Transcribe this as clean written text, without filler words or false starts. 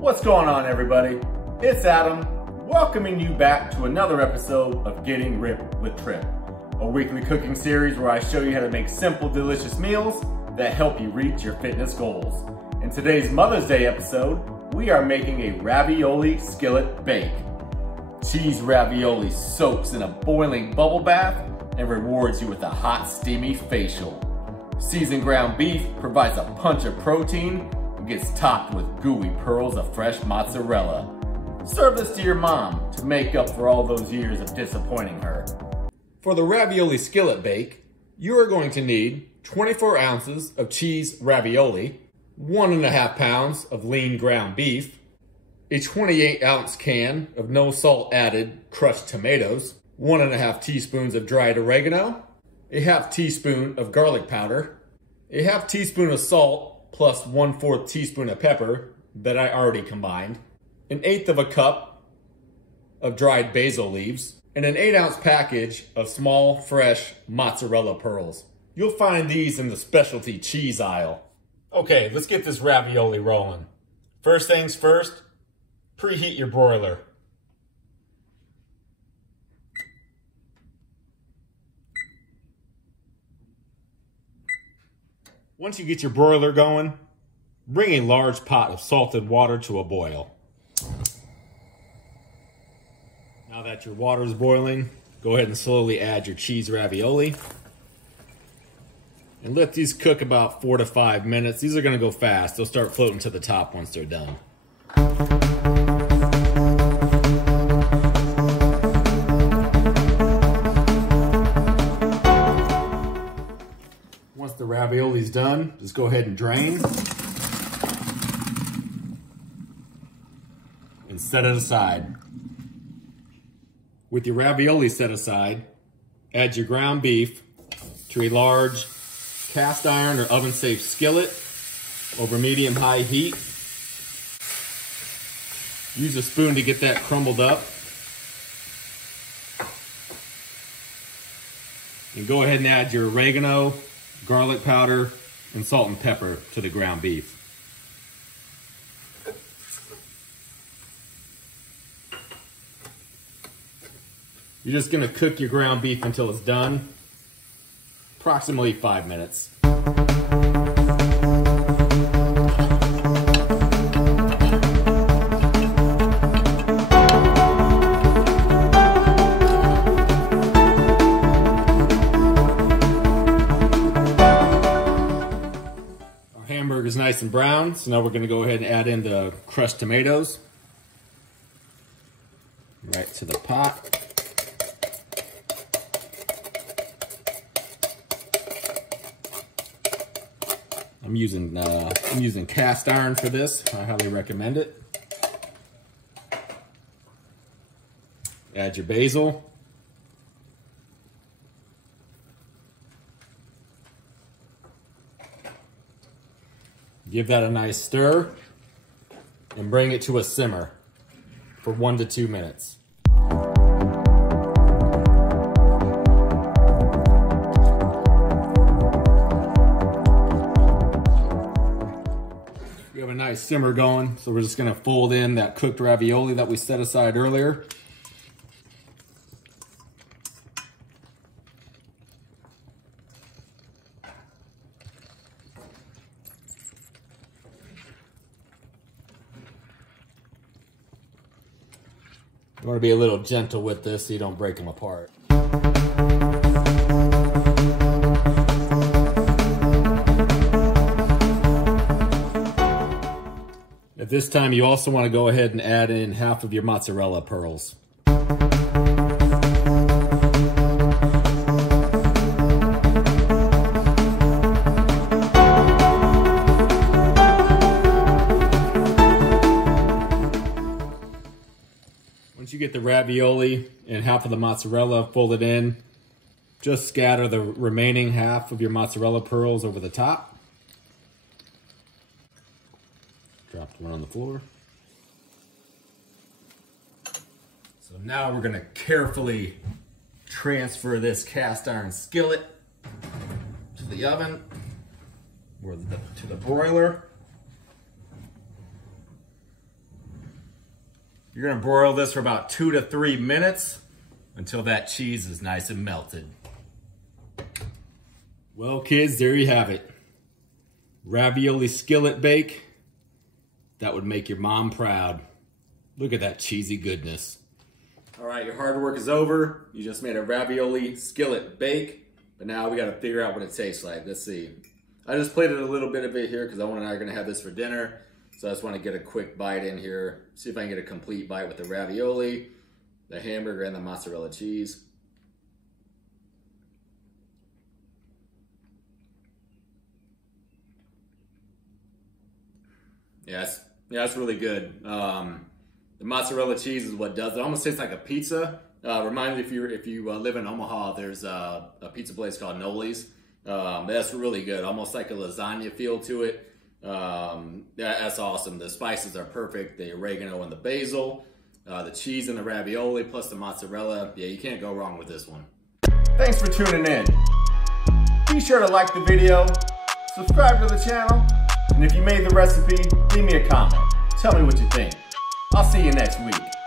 What's going on, everybody? It's Adam, welcoming you back to another episode of Getting Ripped with Tripp, a weekly cooking series where I show you how to make simple, delicious meals that help you reach your fitness goals. In today's Mother's Day episode, we are making a ravioli skillet bake. Cheese ravioli soaks in a boiling bubble bath and rewards you with a hot, steamy facial. Seasoned ground beef provides a punch of protein and gets topped with gooey pearls of fresh mozzarella. Serve this to your mom to make up for all those years of disappointing her. For the ravioli skillet bake, you are going to need 24 ounces of cheese ravioli, 1.5 pounds of lean ground beef, a 28-ounce can of no salt added crushed tomatoes, 1.5 teaspoons of dried oregano, a half teaspoon of garlic powder, a half teaspoon of salt plus 1/4 teaspoon of pepper that I already combined, 1/8 cup of dried basil leaves, and an 8-ounce package of small, fresh mozzarella pearls. You'll find these in the specialty cheese aisle. Okay, let's get this ravioli rolling. First things first, preheat your broiler. Once you get your broiler going, bring a large pot of salted water to a boil. Now that your water is boiling, go ahead and slowly add your cheese ravioli. And let these cook about 4 to 5 minutes. These are gonna go fast. They'll start floating to the top once they're done. Once the ravioli's done, just go ahead and drain. And set it aside. With your ravioli set aside, add your ground beef to a large cast iron or oven safe skillet over medium-high heat. Use a spoon to get that crumbled up. And go ahead and add your oregano, garlic powder, and salt and pepper to the ground beef. You're just gonna cook your ground beef until it's done, approximately 5 minutes. Our hamburger is nice and brown, so now we're gonna go ahead and add in the crushed tomatoes right to the pot. I'm using cast iron for this. I highly recommend it. Add your basil. Give that a nice stir and bring it to a simmer for 1 to 2 minutes. We have a nice simmer going, so we're just gonna fold in that cooked ravioli that we set aside earlier. You want to be a little gentle with this so you don't break them apart. At this time, you also want to go ahead and add in half of your mozzarella pearls. Once you get the ravioli and half of the mozzarella folded in, just scatter the remaining half of your mozzarella pearls over the top. Dropped one on the floor. So now we're gonna carefully transfer this cast iron skillet to the oven or to the broiler. You're gonna broil this for about 2 to 3 minutes until that cheese is nice and melted. Well, kids, there you have it. Ravioli skillet bake. That would make your mom proud. Look at that cheesy goodness. All right, your hard work is over. You just made a ravioli skillet bake, but now we gotta figure out what it tastes like. Let's see. I just plated a little bit of it here because Owen and I are gonna have this for dinner. So I just wanna get a quick bite in here. See if I can get a complete bite with the ravioli, the hamburger, and the mozzarella cheese. Yes, yeah, it's really good. The mozzarella cheese is what does it. It almost tastes like a pizza. Reminds me if you live in Omaha, there's a pizza place called Noli's. That's really good, almost like a lasagna feel to it. That's awesome. The spices are perfect. The oregano and the basil, the cheese and the ravioli, plus the mozzarella. Yeah, you can't go wrong with this one. Thanks for tuning in. Be sure to like the video, subscribe to the channel, and if you made the recipe, leave me a comment. Tell me what you think. I'll see you next week.